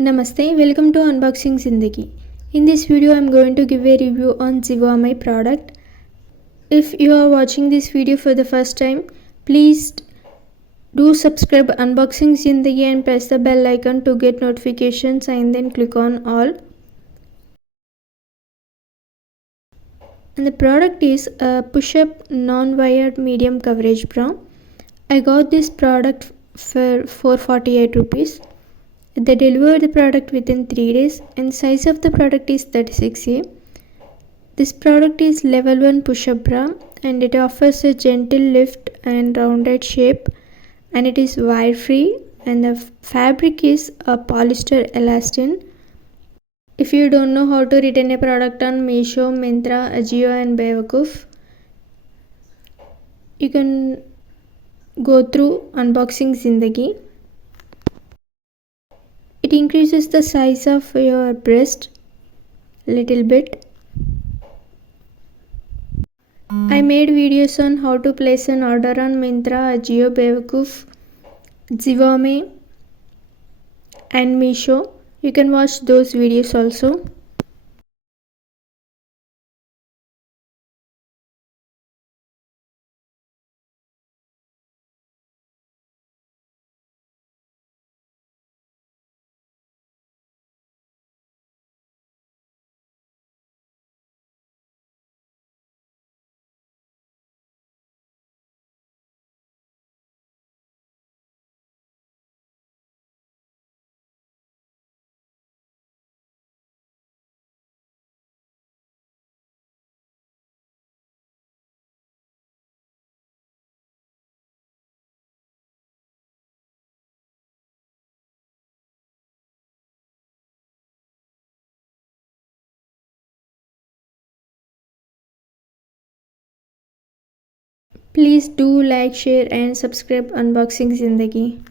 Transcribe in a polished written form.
Namaste, welcome to Unboxing Zindagi. In this video, I am going to give a review on Zivame product. If you are watching this video for the first time, please do subscribe Unboxing Zindagi and press the bell icon to get notifications and then click on all. And the product is a push-up non-wired medium coverage bra. I got this product for 448 rupees. They deliver the product within 3 days and size of the product is 36A. This product is level 1 push-up bra and it offers a gentle lift and rounded shape, and it is wire free, and the fabric is a polyester elastin. If you don't know how to return a product on Meesho, Myntra, Ajio and Bewakoof, you can go through Unboxing Zindagi. It increases the size of your breast little bit. I made videos on how to place an order on Myntra, Ajio, Bewakoof, Zivame and Meesho. You can watch those videos also. Please do like, share and subscribe Unboxing Zindagi.